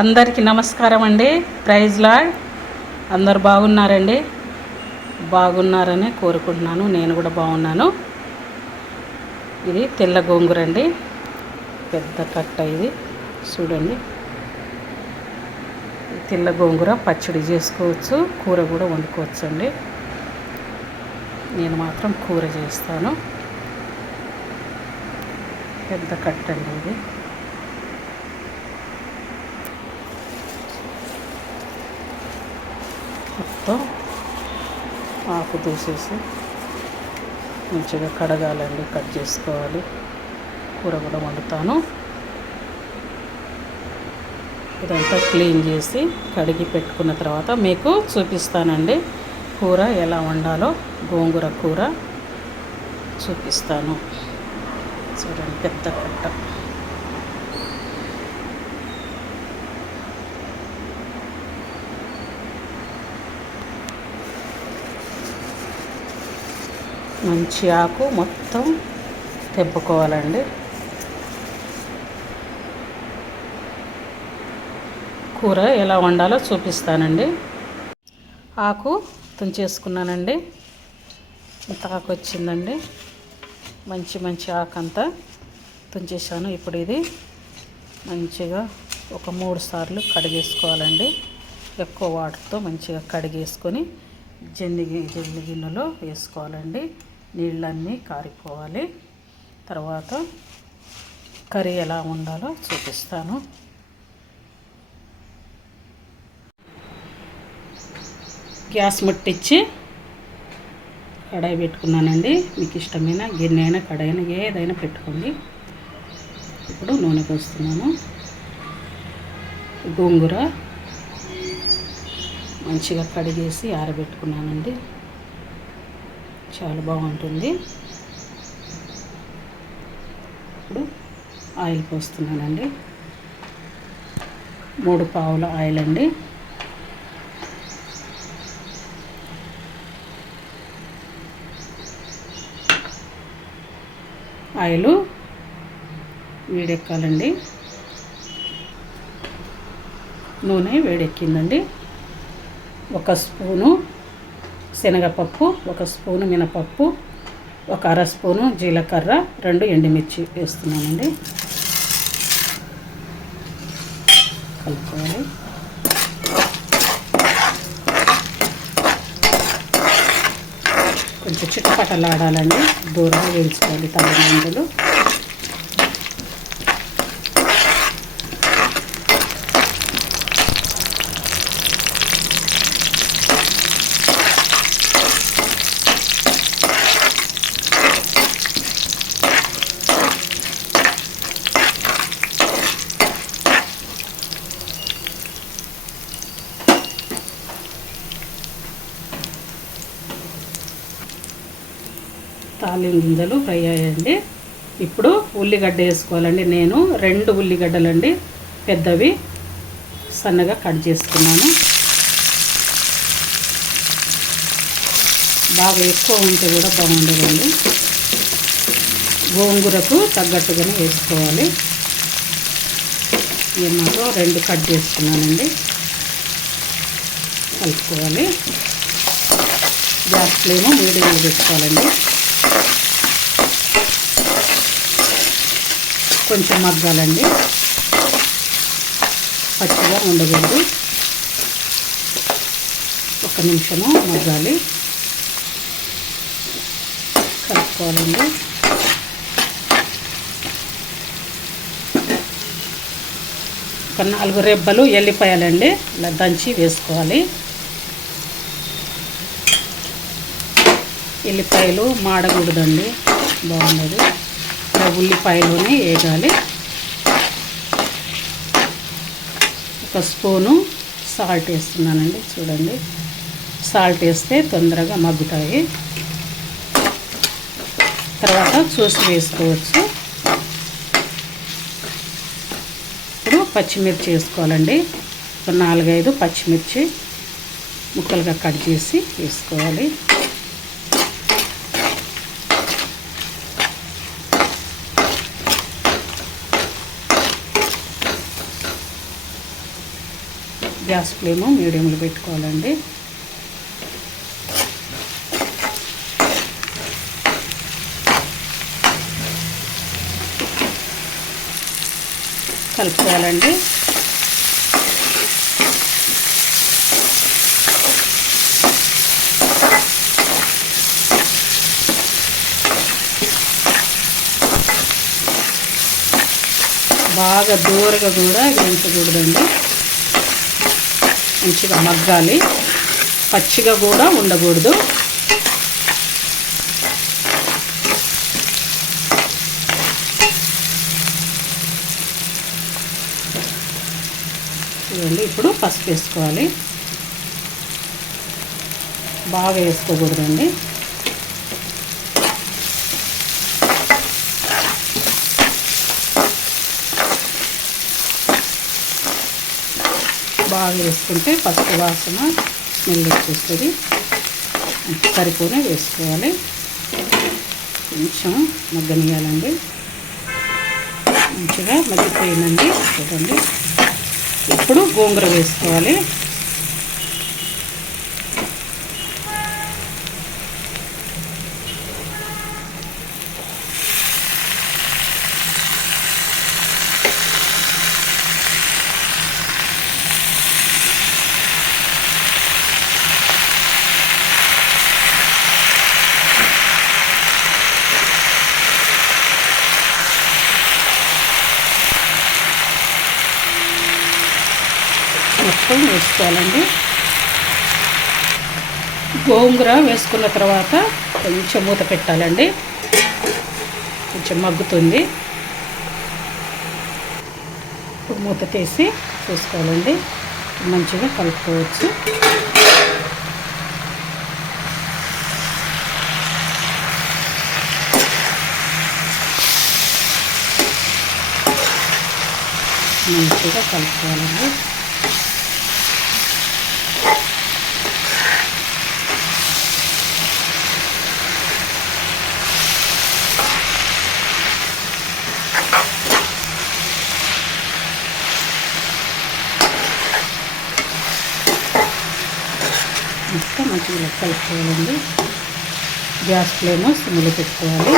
అందరికీ నమస్కారం అండి. ప్రైజ్ లాడ్. అందరు బాగున్నారండి? బాగున్నారని కోరుకుంటున్నాను. నేను కూడా బాగున్నాను. ఇది తెల్ల గోంగూర అండి. పెద్ద కట్ట ఇది. చూడండి. తెల్ల గోంగూర పచ్చడి చేసుకోవచ్చు. కూర కూడా వండుకోవచ్చు అండి నేను మాత్రం కూర చేస్తాను. పెద్ద కట్ట అండి ఇది. మొత్తం ఆకు తీసేసి మంచిగా కడగాలండి కట్ చేసుకోవాలి. కూర కూడా వండుతాను. ఇదంతా క్లీన్ చేసి కడిగి పెట్టుకున్న తర్వాత మీకు చూపిస్తానండి. కూర ఎలా వండాలో గోంగూర కూర చూపిస్తాను. చూడండి పెద్ద కట్ట. మంచి ఆకు మొత్తం తెంపుకోవాలండి. కూర ఎలా వండాలో చూపిస్తానండి. ఆకు తుంచేసుకున్నానండి ఇంత ఆకు వచ్చిందండి. మంచి మంచి ఆకు అంతా తుంచేసాను ఇప్పుడు ఇది మంచిగా ఒక మూడు సార్లు కడిగేసుకోవాలండి. ఎక్కువ వాటర్తో మంచిగా కడిగేసుకొని జల్లి జల్లి గిన్నెలో వేసుకోవాలండి. నీళ్ళన్నీ కారిపోవాలి. తర్వాత కర్రీ ఎలా ఉండాలో చూపిస్తాను. గ్యాస్ ముట్టించి కడాయి పెట్టుకున్నానండి. మీకు ఇష్టమైన గిన్నె అయినా కడాయి ఏదైనా పెట్టుకోండి. ఇప్పుడు నూనె పోస్తున్నాను. గోంగూర మంచిగా కడిగేసి ఆరబెట్టుకున్నానండి. చాలా బాగుంటుంది. ఇప్పుడు ఆయిల్ పోస్తున్నానండి. మూడు పావుల ఆయిల్ అండి. ఆయిల్ వేడెక్కాలండి. నూనె వేడెక్కిందండి. ఒక స్పూను శనగపప్పు ఒక స్పూను మినపప్పు ఒక అర స్పూను జీలకర్ర రెండు ఎండుమిర్చి వేస్తున్నామండి కలుపుకోవాలి. కొంచెం చిట్టపట్టలాడాలండి దూరంగా వేయించుకోవాలి తల్లిదండ్రులు గింజలు ఫ్రై అయ్యండి ఇప్పుడు ఉల్లిగడ్డ వేసుకోవాలండి. నేను రెండు ఉల్లిగడ్డలండి పెద్దవి సన్నగా కట్ చేసుకున్నాను. బాగా ఎక్కువ ఉంటే కూడా బాగుండదండి. గోంగూరకు తగ్గట్టుగానే వేసుకోవాలి. ఏమాత్రం రెండు కట్ చేసుకున్నానండి. కలుపుకోవాలి. గ్యాస్ ఫ్లేమ్ మీడియంలో పెట్టుకోవాలండి. కొంచెం మగ్గాలండి. పచ్చిగా ఉండకూడదు. ఒక నిమిషము మగ్గాలి. కలుపుకోవాలండి. ఒక నాలుగు రెబ్బలు ఎల్లిపాయలండి. ఇలా దంచి వేసుకోవాలి. ఎల్లిపాయలు మాడకూడదండి. బాగుండదు. ఉల్లిపాయలోనే వేయాలి ఒక స్పూను సాల్ట్ వేస్తున్నానండి చూడండి. సాల్ట్ వేస్తే తొందరగా మగ్గుతాయి. తర్వాత చూసి వేసుకోవచ్చు. ఇప్పుడు పచ్చిమిర్చి వేసుకోవాలండి. ఒక నాలుగైదు పచ్చిమిర్చి ముక్కలుగా కట్ చేసి వేసుకోవాలి. గ్యాస్ ఫ్లేమ్ మీడియంలో పెట్టుకోవాలండి. కలుపుకోవాలండి. బాగా దూరగా కూడా వేయించకూడదండి. మంచిగా మగ్గాలి. పచ్చిగా కూడా ఉండకూడదు. చూడండి ఇప్పుడు పసుపు వేసుకోవాలి. బాగా వేసుకోకూడదండి. బాగా వేసుకుంటే పసుపు వాసన స్మెల్ వచ్చేస్తుంది. సరిపోనే వేసుకోవాలి. కొంచెం మగ్గనియాలండి మంచిగా మగ్గిపోయిందండి. చూడండి. ఇప్పుడు గోంగూర వేసుకోవాలి. మొత్తం వేసుకోవాలండి. గోంగూర వేసుకున్న తర్వాత కొంచెం మూత పెట్టాలండి. కొంచెం మగ్గుతుంది. ఇప్పుడు మూత తీసి చూసుకోవాలండి. మంచిగా కలుపుకోవచ్చు. మంచిగా కలుపుకోవాలండి. మొత్తం మంచిగా కలుపుకోవాలండి గ్యాస్ ఫ్లేమ్ సిమ్లో పెట్టుకోవాలి.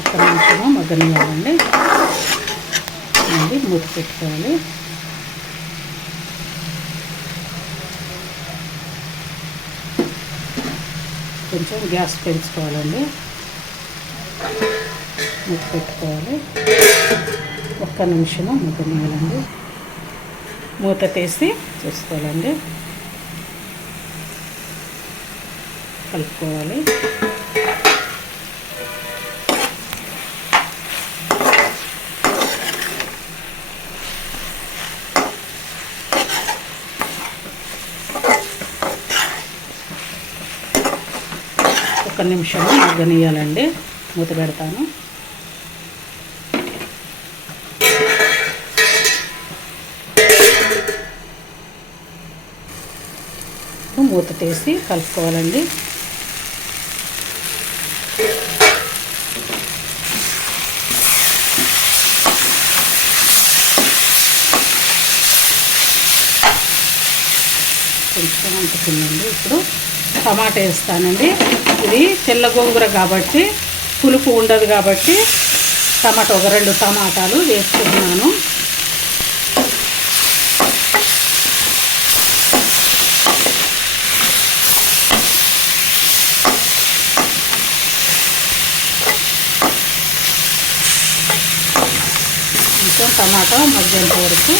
ఒక్క నిమిషము మగ్గనివ్వాలండి. మళ్ళీ మూత పెట్టుకోవాలి. కొంచెం గ్యాస్ పెంచుకోవాలండి. మూత పెట్టుకోవాలి ఒక్క నిమిషము మగ్గనివ్వాలండి మూత తీసి చూసుకోవాలండి. కలుపుకోవాలి. ఒక్క నిమిషం మగ్గనియాలండి మూత పెడతాను. మూత తీసి కలుపుకోవాలండి. కొంచెం అంటుకుందండి ఇప్పుడు టమాటా వేస్తానండి. ఇది తెల్ల గోంగూర కాబట్టి పులుపు ఉండదు కాబట్టి టమాటా ఒక రెండు టమాటాలు వేసుకుంటున్నాను కొంచెం టమాటా మగ్గేంత వరకు.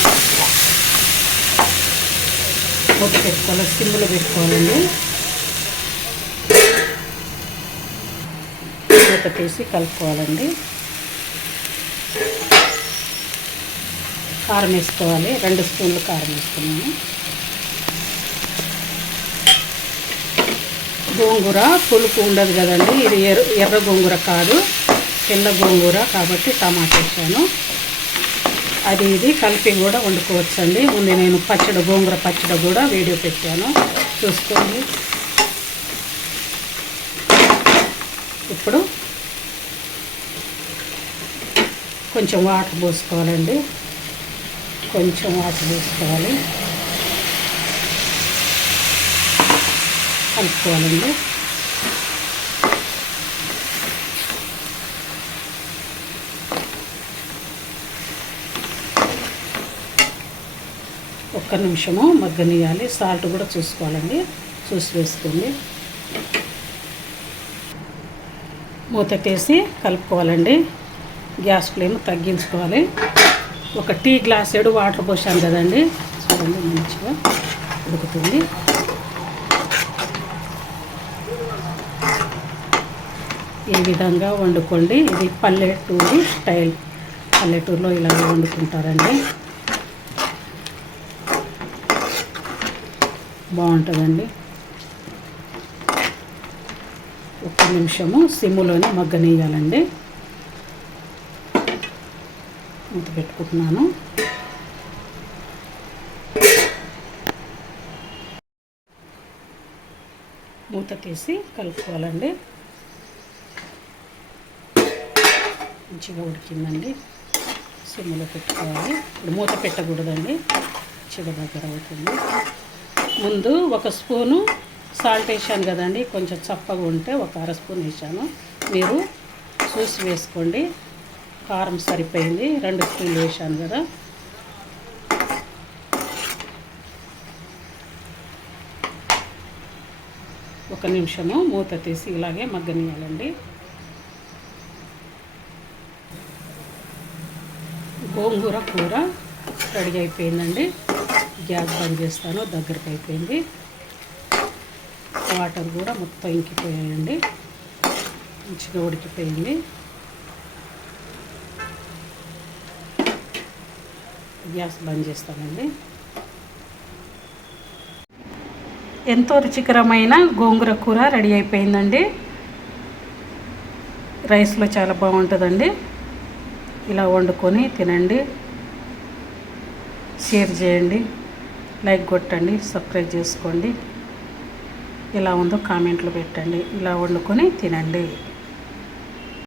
మూత పెట్టుకోవాలి సిమ్లో పెట్టుకోవాలండి. మూత తీసి కలుపుకోవాలండి. కారం వేసుకోవాలి రెండు స్పూన్లు కారం వేసుకున్నాను. గోంగూర పులుపు ఉండదు కదండి ఇది ఎర్ర ఎర్ర గోంగూర కాదు. తెల్ల గోంగూర కాబట్టి టమాటా వేసాను. అది ఇది కలిపి కూడా వండుకోవచ్చండి. ముందు నేను పచ్చడి గోంగూర పచ్చడి కూడా వీడియో పెట్టాను. చూసుకోండి. ఇప్పుడు కొంచెం వాటర్ పోసుకోవాలండి. కొంచెం వాటర్ పోసుకోవాలి. కలుపుకోవాలండి. ఒక్క నిమిషము మగ్గనియాలి సాల్ట్ కూడా చూసుకోవాలండి. చూసి వేసుకోండి. మూత తీసి కలుపుకోవాలండి. గ్యాస్ ఫ్లేమ్ తగ్గించుకోవాలి. ఒక టీ గ్లాస్ ఏడు వాటర్ పోసాను కదండి. చూడండి మంచిగా ఉడుకుతుంది. ఈ విధంగా వండుకోండి. ఇది పల్లెటూరు స్టైల్. పల్లెటూరులో ఇలాగే వండుకుంటారండి. బాగుంటుందండి. ఒక్క నిమిషము సిమ్ములోనే మగ్గనేయాలండి మూత పెట్టుకుంటున్నాను. మూత తీసి కలుపుకోవాలండి. మంచిగా ఉడికిందండి. సిమ్లో పెట్టుకోవాలి. ఇప్పుడు మూత పెట్టకూడదండి. చిగ దగ్గర అవుతుంది. ముందు ఒక స్పూను సాల్ట్ వేసాను కదండి కొంచెం చప్పగా ఉంటే ఒక అర స్పూన్ వేసాను మీరు చూసి వేసుకోండి కారం సరిపోయింది రెండు స్పూన్లు వేసాను కదా. ఒక నిమిషము మూత తీసి ఇలాగే మగ్గనియాలండి. గోంగూర కూర రెడీ అయిపోయిందండి. గ్యాస్ బంద్ చేస్తాను దగ్గరికి అయిపోయింది. వాటర్ కూడా మొత్తం ఇంకిపోయాయండి. మంచిగా ఉడికిపోయింది. గ్యాస్ బంద్ చేస్తానండి. ఎంతో రుచికరమైన గోంగూర కూర రెడీ అయిపోయిందండి. రైస్లో చాలా బాగుంటుందండి. ఇలా వండుకొని తినండి. షేర్ చేయండి లైక్ కొట్టండి సబ్స్క్రైబ్ చేసుకోండి. ఎలా ఉందో కామెంట్లు పెట్టండి ఇలా వండుకొని తినండి.